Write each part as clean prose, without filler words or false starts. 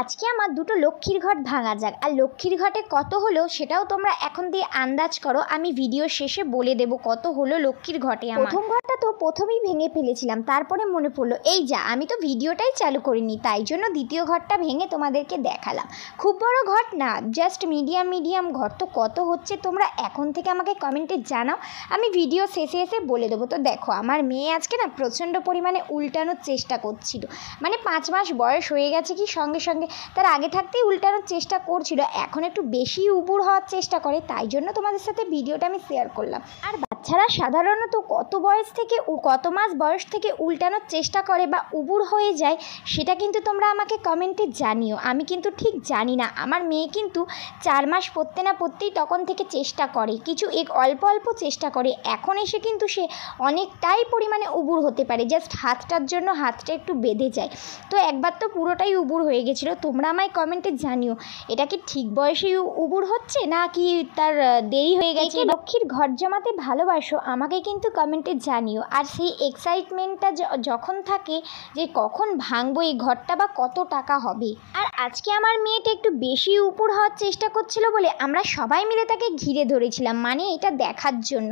আজকে আমার দুটো লক্ষ্মীর ঘট ভাঙা যাক। আর লক্ষ্মীর ঘটে কত হলো সেটাও তোমরা এখন দিয়ে আন্দাজ করো। আমি ভিডিও শেষে বলে দেব কত হলো লক্ষ্মীর ঘটে। প্রথম ঘরটা তো প্রথমেই ভেঙে ফেলেছিলাম, তারপরে মনে পড়লো এই যা আমি তো ভিডিওটাই চালু করিনি, তাই জন্য দ্বিতীয় ঘরটা ভেঙে তোমাদেরকে দেখালাম। খুব বড় ঘট না, জাস্ট মিডিয়াম ঘর। তো কত হচ্ছে তোমরা এখন থেকে আমাকে কমেন্টে জানাও, আমি ভিডিও শেষে এসে বলে দেবো। তো দেখো আমার মেয়ে আজকে না প্রচণ্ড পরিমাণে উল্টানোর চেষ্টা করছিল, মানে 5 মাস বয়স হয়ে গেছে কি সঙ্গে সঙ্গে তার আগে থাকতেই উল্টানোর চেষ্টা করছিল, এখন একটু বেশি উবুর হওয়ার চেষ্টা করে, তাই জন্য তোমাদের সাথে ভিডিওটা আমি শেয়ার করলাম। আর বাচ্চারা সাধারণত কত বয়স থেকে কত মাস বয়স থেকে উল্টানোর চেষ্টা করে বা উবুর হয়ে যায় সেটা কিন্তু তোমরা আমাকে কমেন্টে জানিও। আমি কিন্তু ঠিক জানি না, আমার মেয়ে কিন্তু 4 মাস পড়তে না পড়তেই তখন থেকে চেষ্টা করে, কিছু অল্প অল্প চেষ্টা করে, এখন এসে কিন্তু সে অনেকটাই পরিমাণে উবুর হতে পারে, জাস্ট হাতটার জন্য হাতটা একটু বেঁধে যায়। তো একবার তো পুরোটাই উবুর হয়ে গেছিলো। তোমরা আমায় কমেন্টে জানিও এটা কি ঠিক বয়সে উবুর হচ্ছে না কি তার দেরি হয়ে গেছে। লক্ষ্মীর ঘর জমাতে ভালোবাসো আমাকে কিন্তু কমেন্টে জানিও। আর সেই এক্সাইটমেন্টটা যখন থাকে যে কখন ভাঙবো এই ঘরটা বা কত টাকা হবে। আর আজকে আমার মেয়েটা একটু বেশি উপুর হওয়ার চেষ্টা করছিল বলে আমরা সবাই মিলে তাকে ঘিরে ধরেছিলাম, মানে এটা দেখার জন্য।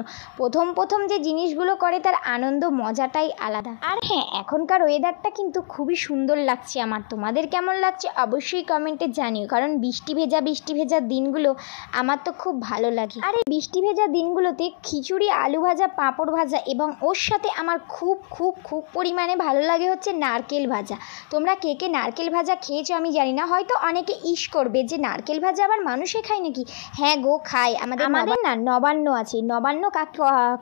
প্রথম যে জিনিসগুলো করে তার আনন্দ মজাটাই আলাদা। আর হ্যাঁ, এখনকার ওয়েদারটা কিন্তু খুবই সুন্দর লাগছে আমার। তোমাদের কেমন লাগছে অবশ্যই কমেন্টে জানিও, কারণ বৃষ্টি ভেজা দিনগুলো আমার তো খুব ভালো লাগে। আর এই বৃষ্টি ভেজা দিনগুলোতে খিচুড়ি, আলু ভাজা, পাঁপড় ভাজা এবং ওর সাথে আমার খুব পরিমাণে ভালো লাগে হচ্ছে নারকেল ভাজা। তোমরা কে কে নারকেল ভাজা খেয়েছো আমি জানি না, হয়তো অনেকে ইস করবে যে নারকেল ভাজা আবার মানুষে খায় নাকি। হ্যাঁ গো, খায়। আমাদের না নবান্ন আছে। নবান্ন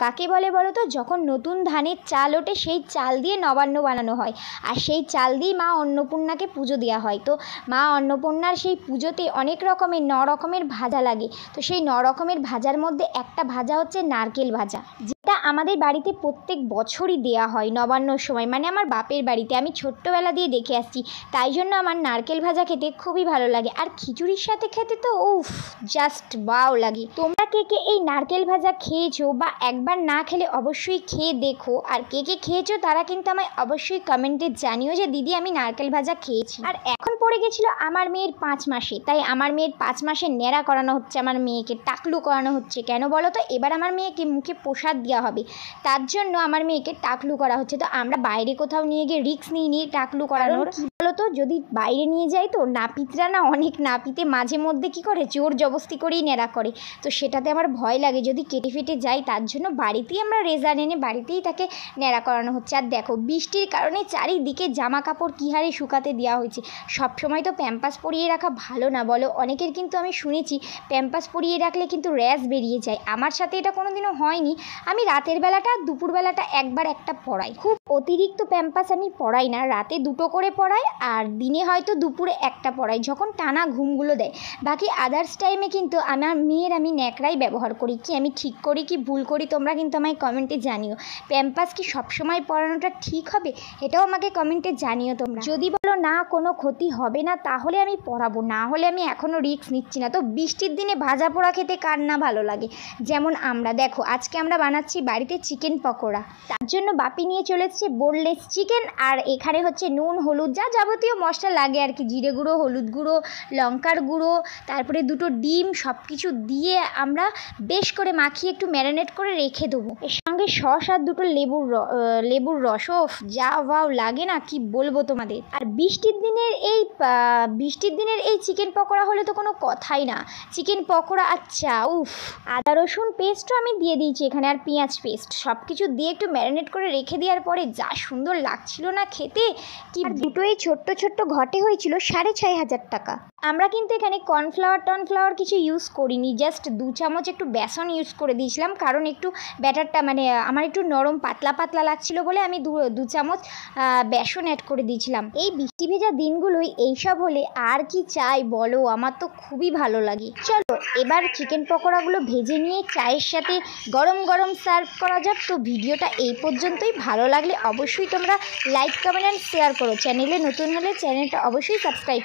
কাকে বলে বলো তো? যখন নতুন ধানের চাল ওঠে সেই চাল দিয়ে নবান্ন বানানো হয়, আর সেই চাল দিয়ে মা অন্নপূর্ণাকে পুজো দেওয়া হয়। তো মা অন্নপূর্ণার সেই পুজোতে অনেক রকমের 9 রকমের ভাজা লাগে। তো সেই 9 রকমের ভাজার মধ্যে একটা ভাজা হচ্ছে নারকেল ভাজা, যেটা আমাদের বাড়িতে প্রত্যেক বছরই দেওয়া হয় নবান্নর সময়, মানে আমার বাপের বাড়িতে আমি ছোট্টবেলা দিয়ে দেখে আসছি, তাই জন্য আমার নারকেল ভাজা খেতে খুবই ভালো লাগে। আর খিচুড়ির সাথে খেতে তো উফ, জাস্ট ওয়াও লাগে। তোমরা কে কে এই নারকেল ভাজা খেয়েছো বা একবার না খেলে অবশ্যই খেয়ে দেখো। আর কে কে খেয়েছো তারা কিন্তু আমায় অবশ্যই কমেন্টে জানিও যে দিদি আমি নারকেল ভাজা খেয়েছি। আর এখন পড়ে গেছিলো আমার মেয়ের 5 মাসে, তাই আমার মেয়ের 5 মাসে নেড়া করানো হচ্ছে, আমার মেয়েকে টাকলু করানো হচ্ছে। কেন বলো তো? এবার আমার মেয়েকে মুখে প্রসাদ দেওয়া হবে, তার জন্য আমার মেয়েকে টাকলু করা হচ্ছে। তো আমরা বাইরে কোথাও নিয়ে গিয়ে রিস্ক নিয়ে টাকলু করানোর। কি বলো তো, যদি বাইরে নিয়ে যাই তো নাপিতরা না, অনেক নাপিতে মাঝে মধ্যে কি করে জোর জবস্তি করেই নেড়া করে, তো সেটাতে আমার ভয় লাগে যদি কেটে ফেটে যায়, তার জন্য বাড়িতেই আমরা রেজার এনে বাড়িতেই তাকে নেড়া করানো হচ্ছে। আর দেখো বৃষ্টির কারণে চারিদিকে জামা কাপড় কি হারে শুকাতে দেওয়া হয়েছে। সবসময় তো প্যাম্পাস পরিয়ে রাখা ভালো না বলো? অনেকের কিন্তু আমি শুনেছি প্যাম্পাস পরিয়ে রাখলে কিন্তু র্যাশ বেরিয়ে যায়। আমার সাথে এটা কোনোদিনও হয়নি। আমি রাতের বেলাটা দুপুরবেলাটা একবার একটা পরাই, খুব অতিরিক্ত প্যাম্পাস আমি পরাই না, রাতে 2টো করে পরাই আর দিনে হয়তো দুপুরে একটা পরাই, যখন টানা ঘুমগুলো দেয়। বাকি আদার্স টাইমে কিন্তু আমার মেয়ের আমি ন্যাকড়াই ব্যবহার করি। কি আমি ঠিক করি কি ভুল করি তোমরা কিন্তু আমায় কমেন্টে জানিও। প্যাম্পাস কি সবসময় পরানোটা ঠিক হবে এটাও আমাকে কমেন্টে জানিও তোমরা। যদি বলো না কোনো ক্ষতি হবে না তাহলে আমি পরাবো, না হলে আমি এখনও রিস্ক নিচ্ছি না। তো বৃষ্টির দিনে ভাজা পোড়া খেতে কার না ভালো লাগে? যেমন আমরা দেখো আজকে আমরা বানাচ্ছি বাড়িতে চিকেন পকোড়া, তার জন্য বাপি নিয়ে চলে এসেছে বোনলেস চিকেন। আর এখানে হচ্ছে নুন হলুদ যা যাবতীয় মশলা লাগে আর কি, জিরে গুঁড়ো, হলুদ গুঁড়ো, লঙ্কার গুঁড়ো, তারপরে 2টো ডিম, সব কিছু দিয়ে আমরা বেশ করে মাখিয়ে একটু ম্যারিনেট করে রেখে দেবো। এর সঙ্গে সস আর 2টো লেবুর রস, যা ওয়াও লাগে না, কি বলবো তোমাদের। আর বৃষ্টির দিনের এই চিকেন পকোড়া হলে তো কোনো কথাই না। চিকেন পকোড়া আচ্ছা উফ, আদা রসুন পেস্টও আমি দিয়ে দিয়েছি এখানে, আর পেঁয়াজ পেস্ট, সব কিছু দিয়ে একটু ম্যারিনেট করে রেখে দেওয়ার পরে যা সুন্দর লাগছিল না খেতে কি। দুটোই ছোট্ট ঘটে হয়েছিল 6,500 টাকা। আমরা কিন্তু এখানে কর্নফ্লাওয়ার কিছু ইউজ করিনি, জাস্ট 2 চামচ একটু বেসন ইউজ করে দিয়েছিলাম, কারণ একটু ব্যাটারটা মানে আমার একটু নরম পাতলা লাগছিল বলে আমি 2 চামচ বেসন অ্যাড করে দিয়েছিলাম। এই বৃষ্টি ভেজা দিনগুলোই এইসব হলে আর কি চাই বলো, আমার তো খুবই ভালো লাগে। চলো এবার চিকেন পকোড়াগুলো ভেজে নিয়ে চায়ের সাথে গরম সার্ভ করা যাক। তো ভিডিওটা এই পর্যন্তই, ভালো লাগলে অবশ্যই তোমরা লাইক কমেন্ট অ্যান্ড শেয়ার করো। চ্যানেলে নতুন হলে চ্যানেলটা অবশ্যই সাবস্ক্রাইব